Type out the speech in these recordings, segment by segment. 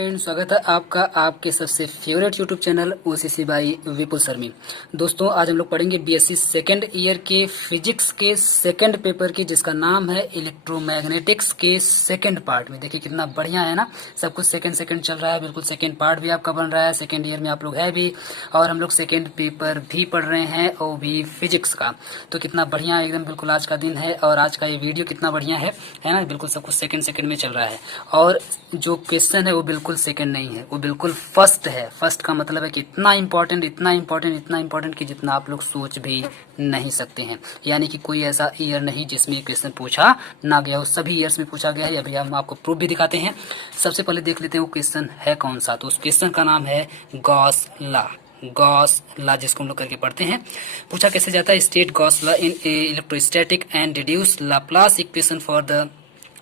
Friends, स्वागत है आपका आपके सबसे favourite YouTube channel OCC by Vipul Sharma. दोस्तों, आज हम लोग पढ़ेंगे बीएससी सेकेंड ईयर के फिजिक्स के सेकंड पेपर की, जिसका नाम है इलेक्ट्रोमैग्नेटिक्स के सेकंड पार्ट में। देखिए कितना बढ़िया है ना, सब कुछ सेकंड सेकंड चल रहा है। बिल्कुल सेकंड पार्ट भी आपका बन रहा है, सेकंड ईयर में आप लोग है भी, और हम लोग सेकंड पेपर भी पढ़ रहे हैं, और भी फिजिक्स का। तो कितना बढ़िया एकदम बिल्कुल आज का दिन है, और आज का ये वीडियो कितना बढ़िया है ना। बिल्कुल सब कुछ सेकंड सेकंड में चल रहा है, और जो क्वेश्चन है वो बिल्कुल सेकंड नहीं है, वो बिल्कुल फर्स्ट है। फर्स्ट का मतलब है कि इतना इंपॉर्टेंट, इतना इंपॉर्टेंट, इतना इंपॉर्टेंट कि जितना आप लोग सोच भी नहीं सकते हैं। यानी कि कोई ऐसा ईयर नहीं जिसमें ये क्वेश्चन पूछा ना गया हो, सभी ईयर्स में पूछा गया है। अभी हम आपको प्रूफ भी दिखाते हैं। सबसे पहले देख लेते हैं वो क्वेश्चन है कौन सा। तो उस क्वेश्चन का नाम है गॉस लॉ। गॉस लॉ जिसको हम लोग करके पढ़ते हैं। पूछा कैसे जाता है, state Gauss law in electrostatic and reduce Laplace equation for the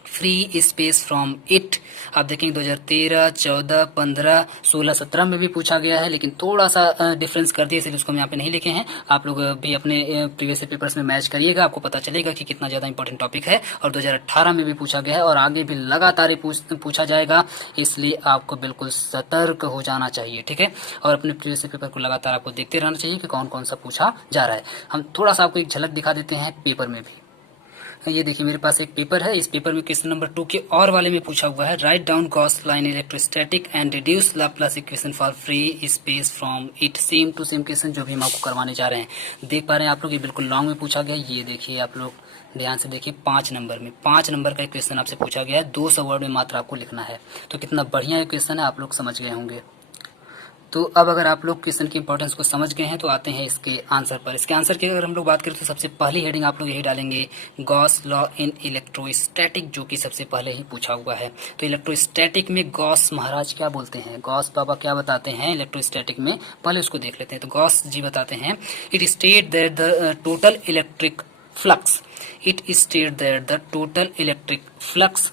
free space from it. आप देखेंगे 2013, 14, 15, 16, 17 में भी पूछा गया है, लेकिन थोड़ा सा डिफरेंस कर दिया, इसलिए उसको हम यहाँ पे नहीं लिखे हैं। आप लोग भी अपने प्रीवियस पेपर्स में मैच करिएगा, आपको पता चलेगा कि कितना ज्यादा इंपॉर्टेंट टॉपिक है। और 2018 में भी पूछा गया है, और आगे भी लगातार पूछा जाएगा, इसलिए आपको बिल्कुल सतर्क हो जाना चाहिए, ठीक है। और अपने प्रीवियस पेपर को लगातार आपको देखते रहना चाहिए कि कौन कौन सा पूछा जा रहा है। हम थोड़ा सा आपको एक झलक दिखा देते हैं पेपर में भी। ये देखिए मेरे पास एक पेपर है, इस पेपर में क्वेश्चन नंबर 2 के और वाले में पूछा हुआ है, write down Gauss law in electrostatic and reduce Laplace equation for free space from it. Same to same question जो भी हम आपको करवाने जा रहे हैं। देख पा रहे हैं आप लोग, ये बिल्कुल लॉन्ग में पूछा गया। ये देखिए आप लोग ध्यान से देखिए, 5 नंबर में 5 नंबर का क्वेश्चन आपसे पूछा गया है। 200 वर्ड में मात्र आपको लिखना है। तो कितना बढ़िया क्वेश्चन है, आप लोग समझ गए होंगे। तो अब अगर आप लोग क्वेश्चन की इंपॉर्टेंस को समझ गए हैं, तो आते हैं इसके आंसर पर। इसके आंसर की अगर हम लोग बात करें तो सबसे पहली हेडिंग आप लोग यही डालेंगे, गॉस लॉ इन इलेक्ट्रोस्टैटिक, जो कि सबसे पहले ही पूछा हुआ है। तो इलेक्ट्रोस्टैटिक में गॉस महाराज क्या बोलते हैं, गॉस बाबा क्या बताते हैं इलेक्ट्रोस्टैटिक में, पहले उसको देख लेते हैं। तो गॉस जी बताते हैं, it state that the total electric flux, it state that the total electric flux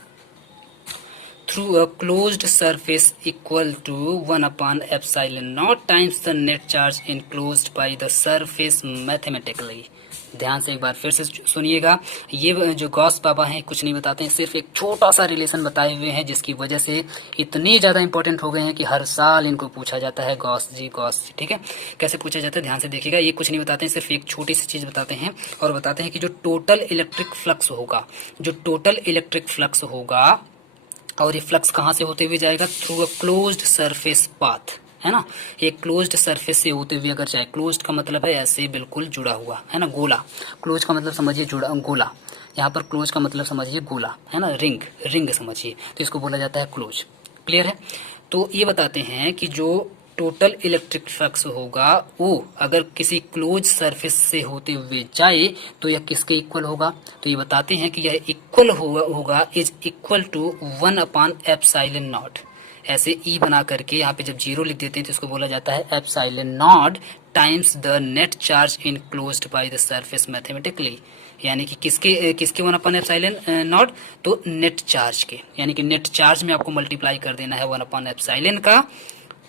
through a closed surface equal to 1 upon epsilon naught times the net charge enclosed by the surface mathematically। ध्यान से एक बार फिर से सुनिएगा। ये जो Gauss बाबा हैं कुछ नहीं बताते हैं, सिर्फ एक छोटा सा रिलेशन बताए हुए हैं, जिसकी वजह से इतने ज्यादा इंपॉर्टेंट हो गए हैं कि हर साल इनको पूछा जाता है, गॉस जी गॉस जी, ठीक है। कैसे पूछा जाता है ध्यान से देखिएगा। ये कुछ नहीं बताते हैं, सिर्फ एक छोटी सी चीज बताते हैं, और बताते हैं कि जो टोटल इलेक्ट्रिक फ्लक्स होगा, जो टोटल इलेक्ट्रिक फ्लक्स होगा, और ये फ्लक्स कहाँ से होते हुए जाएगा, through a closed surface path, है ना। ये क्लोज्ड सरफेस से होते हुए अगर जाए, क्लोज्ड का मतलब है ऐसे बिल्कुल जुड़ा हुआ, है ना। गोला, क्लोज का मतलब समझिए जुड़ा, गोला। यहाँ पर क्लोज का मतलब समझिए गोला, है ना, रिंग, रिंग समझिए, तो इसको बोला जाता है क्लोज। क्लियर है। तो ये बताते हैं कि जो टोटल इलेक्ट्रिक फ्लक्स होगा, वो अगर किसी क्लोज सरफेस से होते हुए जाए तो यह किसके इक्वल होगा। तो ये बताते हैं कि यह इक्वल होगा is equal to 1 upon epsilon not. ऐसे ई बना करके यहाँ पे जब 0 लिख देते हैं तो इसको बोला जाता है epsilon not times the net charge enclosed by the surface mathematically. यानी कि किसके 1 अपॉन एप्सिलॉन नॉट, तो नेट चार्ज के, यानी कि नेट चार्ज में आपको मल्टीप्लाई कर देना है 1 अपॉन एप्सिलॉन का,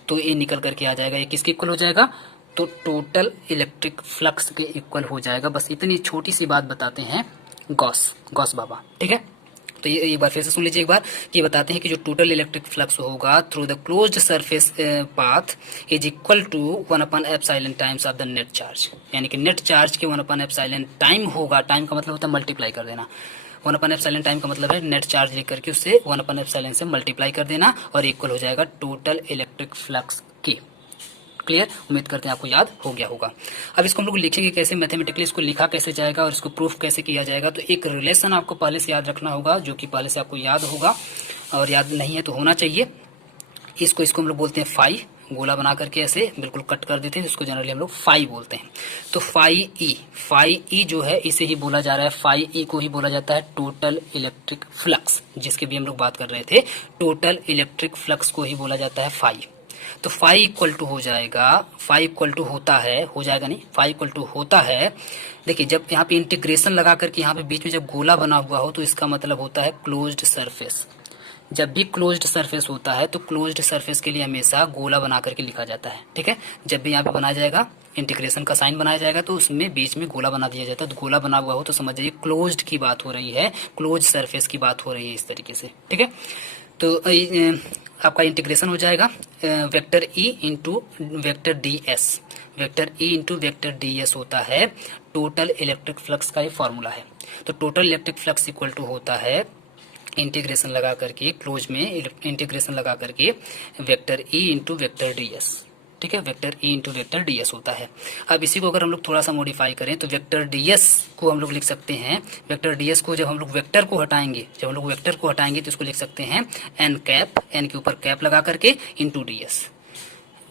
तो ये निकल करके आ जाएगा। ये किसके इक्वल हो जाएगा, तो टोटल इलेक्ट्रिक फ्लक्स के इक्वल हो जाएगा। बस इतनी छोटी सी बात बताते हैं गॉस बाबा, ठीक है। तो ये एक बार फिर से सुन लीजिए एक बार, कि बताते हैं कि जो टोटल इलेक्ट्रिक फ्लक्स होगा through the closed surface path is equal to 1 upon epsilon times of the net charge. यानी कि नेट चार्ज के 1 अपॉन एप्सिलॉन टाइम होगा, टाइम का मतलब होता है मल्टीप्लाई कर देना। 1 अपॉन एप्सिलॉन टाइम का मतलब है नेट चार्ज लेकर के उससे 1 अपॉन एप्सिलॉन से मल्टीप्लाई कर देना, और इक्वल हो जाएगा टोटल इलेक्ट्रिक फ्लक्स के। क्लियर, उम्मीद करते हैं आपको याद हो गया होगा। अब इसको हम लोग लिखेंगे कैसे, मैथमेटिकली इसको लिखा कैसे जाएगा और इसको प्रूफ कैसे किया जाएगा। तो एक रिलेशन आपको पहले से याद रखना होगा, जो कि पहले से आपको याद होगा, और याद नहीं है तो होना चाहिए। इसको हम लोग बोलते हैं फाई, गोला बना करके ऐसे बिल्कुल कट कर देते हैं, इसको जनरली हम लोग फाई बोलते हैं। तो फाई ई जो है इसे ही बोला जा रहा है, फाई ई को ही बोला जाता है टोटल इलेक्ट्रिक फ्लक्स, जिसके भी हम लोग बात कर रहे थे। टोटल इलेक्ट्रिक फ्लक्स को ही बोला जाता है फाई। तो फाई इक्वल टू हो जाएगा, फाई इक्वल टू होता है, हो जाएगा नहीं, फाई इक्वल टू होता है। देखिए जब यहाँ पे इंटीग्रेशन लगा करके यहाँ पे बीच में जब गोला बना हुआ हो, तो इसका मतलब होता है क्लोज्ड सरफेस। जब भी क्लोज्ड सरफेस होता है तो क्लोज्ड सरफेस के लिए हमेशा गोला बना करके लिखा जाता है, ठीक है। जब भी यहाँ पे बनाया जाएगा, इंटीग्रेशन का साइन बनाया जाएगा, तो उसमें बीच में गोला बना दिया जाता है। तो गोला बना हुआ हो तो समझ जाइए क्लोज्ड की बात हो रही है, क्लोज सरफेस की बात हो रही है, इस तरीके से, ठीक है। तो आपका इंटीग्रेशन हो जाएगा vector E into vector d S. Vector E into vector d S होता है टोटल इलेक्ट्रिक फ्लक्स का ये फॉर्मूला है। तो total electric flux equal to होता है इंटीग्रेशन लगा करके, क्लोज में इंटीग्रेशन लगा करके vector E into vector d S. ठीक है, vector E into vector d S होता है। अब इसी को अगर हम लोग थोड़ा सा मॉडिफाई करें तो वेक्टर डी एस को हम लोग लिख सकते हैं, वेक्टर डी एस को जब हम लोग वेक्टर को हटाएंगे, तो इसको लिख सकते हैं एन कैप, एन के ऊपर कैप लगा करके इंटू डी एस।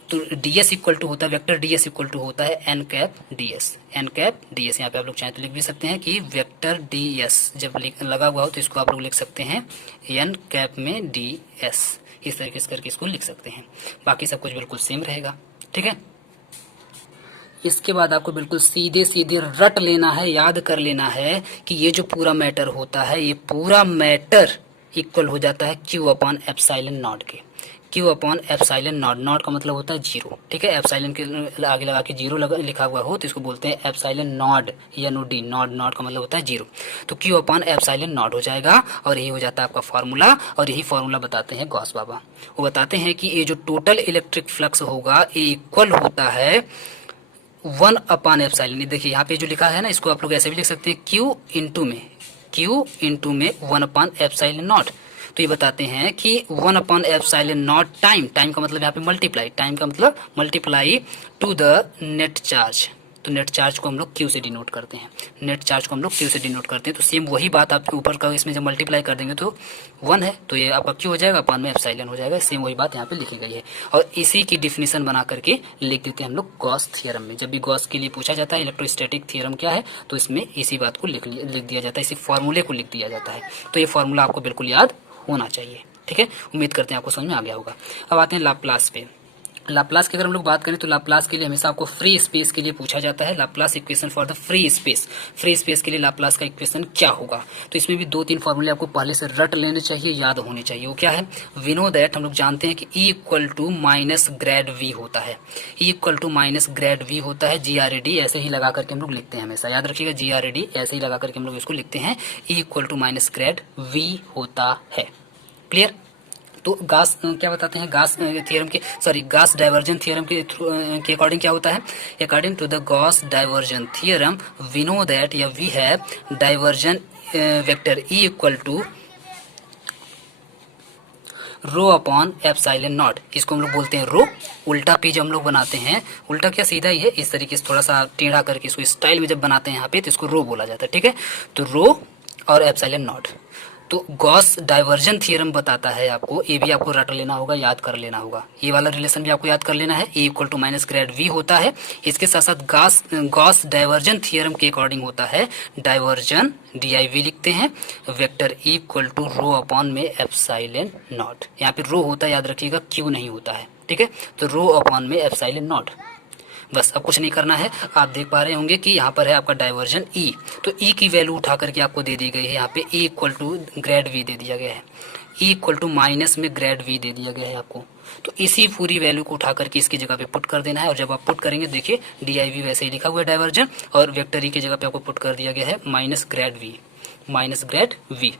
तो डी एस इक्वल टू होता है, vector d s equal to होता है n cap d s. N cap d s यहाँ पे आप लोग चाहें तो लिख भी सकते हैं कि वेक्टर डी एस जब लगा हुआ हो तो इसको आप लोग लिख सकते हैं एन कैप में डी एस। इस तरीके से करके इसको लिख सकते हैं। बाकी सब कुछ बिल्कुल सेम रहेगा। ठीक है, इसके बाद आपको बिल्कुल सीधे सीधे रट लेना है, याद कर लेना है कि ये जो पूरा मैटर होता है, ये पूरा मैटर इक्वल हो जाता है क्यू अपॉन एप्सिलॉन नॉट के। Q upon epsilon not, not का मतलब होता है जीरो। ठीक है, एप्सिलॉन के आगे लगा के जीरो लिखा हुआ हो तो इसको बोलते हैं एप्सिलॉन नॉट या नो डी। नॉट, नॉट का मतलब होता है जीरो। तो क्यू अपॉन एप्सिलॉन नॉट हो जाएगा और यही हो जाता है आपका फॉर्मूला। और यही फॉर्मूला बताते हैं गॉस बाबा। वो बताते हैं कि ये जो टोटल इलेक्ट्रिक फ्लक्स होगा ये इक्वल होता है 1 अपॉन एप्सिलॉन। देखिए यहाँ पे जो लिखा है ना, इसको आप लोग ऐसे भी लिख सकते हैं क्यू इंटू में 1 अपॉन एप्सिलॉन नॉट। तो ये बताते हैं कि 1 upon epsilon not time, time का मतलब यहाँ पे मल्टीप्लाई, टाइम का मतलब multiply two the net charge. तो नेट चार्ज को हम लोग क्यू से डिनोट करते हैं, नेट चार्ज को हम लोग क्यू से डिनोट करते हैं। तो सेम वही बात आपके ऊपर का इसमें जब मल्टीप्लाई कर देंगे तो 1 है तो ये आपका क्यू हो जाएगा, अपॉन में एप्सिलॉन हो जाएगा। सेम वही बात यहाँ पे लिखी गई है और इसी की डिफिनेशन बना करके लिख देते हैं हम लोग गॉस थ्योरम में। जब भी गॉस के लिए पूछा जाता है इलेक्ट्रोस्टैटिक थ्योरम क्या है तो इसमें इसी बात को लिख दिया जाता है, इसी फॉर्मूले को लिख दिया जाता है। तो ये फॉर्मूला आपको बिल्कुल याद होना चाहिए। ठीक है, उम्मीद करते हैं आपको समझ में आ गया होगा। अब आते हैं लाप्लास पे। लाप्लास की अगर हम लोग बात करें तो लाप्लास के लिए हमेशा आपको फ्री स्पेस के लिए पूछा जाता है। Laplace equation for the free space, free space के लिए लाप्लास का इक्वेशन क्या होगा। तो इसमें भी 2-3 फॉर्मूले आपको पहले से रट लेने चाहिए, याद होने चाहिए। वो क्या है, वी नो दैट, हम लोग जानते हैं कि E equal to minus grad V होता है। E equal to minus grad V होता है। GRAD ऐसे ही लगा करके हम लोग लिखते हैं, हमेशा याद रखिएगा GRAD ऐसे ही लगा करके हम लोग इसको लिखते हैं। E equal to minus grad V होता है। क्लियर। तो गास क्या बताते हैं, गास थ्योरम के गास डाइवर्जन थ्योरम के अकॉर्डिंग क्या होता है, according to the Gauss divergence theorem we know that या we have divergence vector E equal to rho upon epsilon naught. इसको हम लोग बोलते हैं रो। उल्टा पेज हम लोग बनाते हैं, उल्टा क्या सीधा ही है, इस तरीके से थोड़ा सा टेढ़ा करके इसको स्टाइल में जब बनाते हैं यहाँ पे तो इसको रो बोला जाता है। ठीक है, तो रो और एप्सिलॉन नॉट। तो गॉस डाइवर्जन थ्योरम बताता है आपको, ये भी आपको रट लेना होगा, याद कर लेना होगा। ये वाला रिलेशन भी आपको याद कर लेना है। A equal to minus grad V होता है। इसके साथ साथ गॉस डाइवर्जन थ्योरम के अकॉर्डिंग होता है डाइवर्जन DIV लिखते हैं vector E equal to rho upon में एप्सिलॉन नॉट। यहाँ पे रो होता है, याद रखिएगा, क्यू नहीं होता है। ठीक है, तो रो अपॉन में एप्सिलॉन नॉट। बस अब कुछ नहीं करना है। आप देख पा रहे होंगे कि यहाँ पर है आपका डाइवर्जन E। तो E की वैल्यू उठा करके आपको दे दी गई है। यहाँ पे E equal to grad V दे दिया गया है, E इक्वल टू माइनस में ग्रेड V दे दिया गया है आपको। तो इसी पूरी वैल्यू को उठा करके इसकी जगह पे पुट कर देना है। और जब आप पुट करेंगे देखिए DIV वैसे ही लिखा हुआ है डाइवर्जन, और वेक्टर E की जगह पे आपको पुट कर दिया गया है minus grad V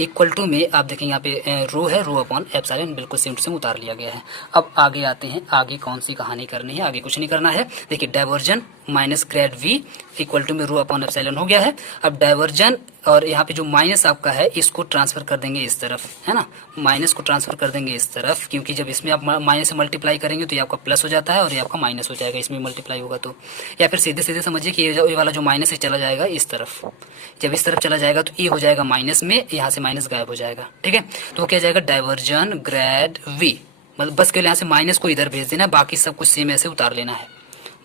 equal to में आप देखेंगे यहाँ पे रो है, रो अपॉन एप्सिलॉन बिल्कुल सेम टू सेम उतार लिया गया है। अब आगे आते हैं, आगे कौन सी कहानी करनी है, आगे कुछ नहीं करना है। देखिए divergence minus grad V equal to में रो अपॉन एप्सिलॉन हो गया है। अब डाइवर्जन और यहाँ पे जो माइनस आपका है इसको ट्रांसफर कर देंगे इस तरफ, है ना, माइनस को ट्रांसफर कर देंगे इस तरफ, क्योंकि जब इसमें आप माइनस से मल्टीप्लाई करेंगे तो ये आपका प्लस हो जाता है और ये आपका माइनस हो जाएगा, इसमें मल्टीप्लाई होगा तो। या फिर सीधे सीधे समझिए कि ये वाला जो माइनस है चला जाएगा इस तरफ। जब इस तरफ चला जाएगा तो ये हो जाएगा माइनस में, यहाँ से माइनस गायब हो जाएगा। ठीक है, तो क्या जाएगा डाइवर्जन ग्रेड V, मतलब बस केवल यहाँ से माइनस को इधर भेज देना है, बाकी सब कुछ सेम ऐसे उतार लेना है,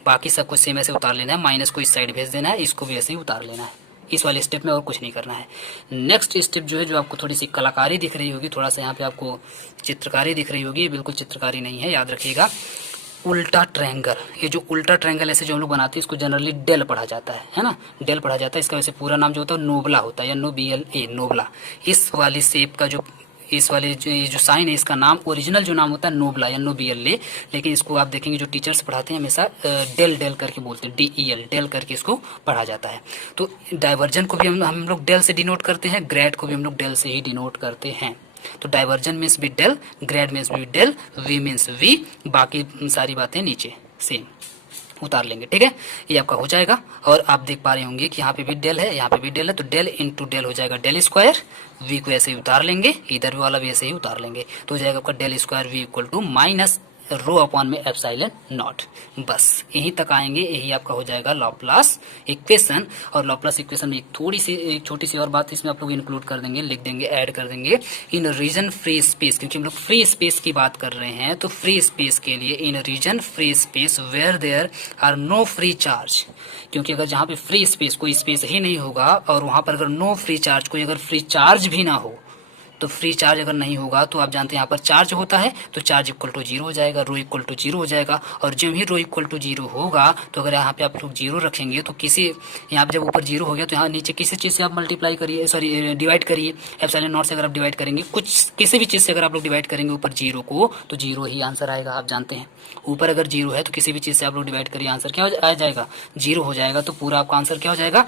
बाकी सब कुछ सेम ऐसे उतार लेना है। माइनस को इस साइड भेज देना है, इसको भी ऐसे ही उतार लेना है इस वाले स्टेप में, और कुछ नहीं करना है। नेक्स्ट स्टेप जो है, जो आपको थोड़ी सी कलाकारी दिख रही होगी, थोड़ा सा यहाँ पे आपको चित्रकारी दिख रही होगी, बिल्कुल चित्रकारी नहीं है, याद रखिएगा। उल्टा ट्रायंगल, ये जो उल्टा ट्रायंगल ऐसे जो हम लोग बनाते हैं इसको जनरली डेल पढ़ा जाता है ना, डेल पढ़ा जाता है। इसका वैसे पूरा नाम जो होता है नोबला होता है, या NOBLA, नोबला। इस वाली शेप का जो इस वाले जो साइन है इसका नाम, ओरिजिनल जो नाम होता है नोबला या NOBLA, लेकिन इसको आप देखेंगे जो टीचर्स पढ़ाते हैं हमेशा डेल करके बोलते हैं, DEL, डेल करके इसको पढ़ा जाता है। तो डाइवर्जन को भी हम लोग डेल से डिनोट करते हैं, ग्रेड को भी हम लोग डेल से ही डिनोट करते हैं। तो डाइवर्जन मीन्स भी डेल, ग्रेड मीन्स भी डेल, वी मीन्स वी, बाकी सारी बातें नीचे सेम उतार लेंगे। ठीक है, ये आपका हो जाएगा। और आप देख पा रहे होंगे कि यहाँ पे भी डेल है, यहाँ पे भी डेल है, तो डेल इंटू डेल हो जाएगा डेल स्क्वायर, वी को ऐसे ही उतार लेंगे, इधर वाला भी ऐसे ही उतार लेंगे, तो हो जाएगा आपका del square V equal to minus rho upon में एप्सिलॉन नॉट। बस यहीं तक आएंगे, यही आपका हो जाएगा लॉप्लास इक्वेशन। और लॉप्लास इक्वेशन में एक छोटी सी और बात इसमें आप लोग इंक्लूड कर देंगे, लिख देंगे, ऐड कर देंगे, इन रीजन फ्री स्पेस, क्योंकि हम लोग फ्री स्पेस की बात कर रहे हैं, तो फ्री स्पेस के लिए in region free space where there are no free charge, क्योंकि अगर जहाँ पे फ्री स्पेस, कोई स्पेस ही नहीं होगा और वहां पर अगर नो फ्री चार्ज, कोई अगर फ्री चार्ज भी ना हो, तो फ्री चार्ज अगर नहीं होगा तो आप जानते हैं यहाँ पर चार्ज होता है, तो चार्ज इक्वल टू जीरो हो जाएगा, रो इक्वल टू जीरो हो जाएगा। और जब भी रो इक्वल टू जीरो होगा तो अगर यहाँ पे आप लोग जीरो रखेंगे तो किसी, यहाँ पे जब ऊपर जीरो हो गया तो यहाँ नीचे किसी चीज़ से आप मल्टीप्लाई करिए, सॉरी डिवाइड करिए, एप्सिलॉन नॉट से अगर आप डिवाइड करेंगे, कुछ किसी भी चीज़ से अगर आप लोग डिवाइड करेंगे ऊपर जीरो को, तो जीरो ही आंसर आएगा। आप जानते हैं ऊपर अगर जीरो है तो किसी भी चीज़ से आप लोग डिवाइड करिए, आंसर क्या आ जाएगा, जीरो हो जाएगा। तो पूरा आपका आंसर क्या हो जाएगा,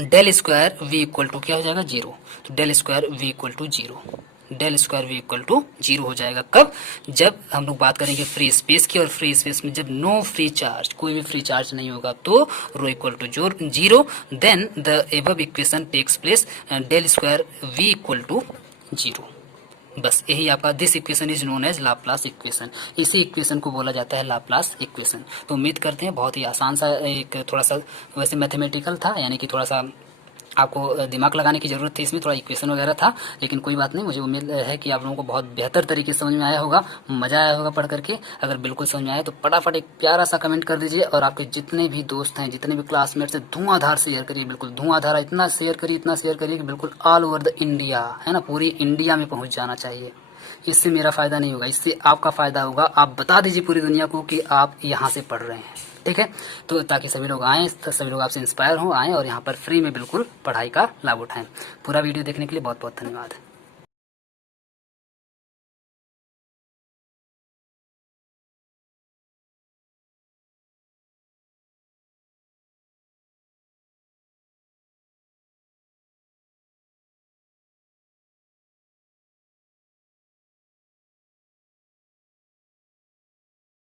del square V equal to क्या हो जाएगा, जीरो। तो del square V equal to zero, del square V equal to zero हो जाएगा। कब, जब हम लोग बात करेंगे फ्री स्पेस की, और फ्री स्पेस में जब नो फ्री चार्ज, कोई भी फ्री चार्ज नहीं होगा, तो rho equal to zero, then the above equation takes place, del square V equal to zero. बस यही आपका, this equation is known as Laplace equation, इसी इक्वेशन को बोला जाता है लाप्लास इक्वेशन। तो उम्मीद करते हैं बहुत ही आसान सा, एक थोड़ा सा वैसे मैथमेटिकल था, यानी कि थोड़ा सा आपको दिमाग लगाने की जरूरत थी, इसमें थोड़ा इक्वेशन वगैरह था, लेकिन कोई बात नहीं, मुझे उम्मीद है कि आप लोगों को बहुत बेहतर तरीके से समझ में आया होगा, मजा आया होगा पढ़ करके। अगर बिल्कुल समझ में आया तो फटाफट एक प्यारा सा कमेंट कर दीजिए, और आपके जितने भी दोस्त हैं, जितने भी क्लासमेट्स हैं, धुआंधार शेयर करिए, बिल्कुल धुआंधार, इतना शेयर करिए कि बिल्कुल ऑल ओवर द इंडिया, है ना, पूरी इंडिया में पहुंच जाना चाहिए। इससे मेरा फायदा नहीं होगा, इससे आपका फायदा होगा। आप बता दीजिए पूरी दुनिया को कि आप यहाँ से पढ़ रहे हैं, ठीक है, तो ताकि सभी लोग आएँ, सभी लोग आपसे इंस्पायर हों, आएँ और यहाँ पर फ्री में बिल्कुल पढ़ाई का लाभ उठाएं। पूरा वीडियो देखने के लिए बहुत बहुत धन्यवाद।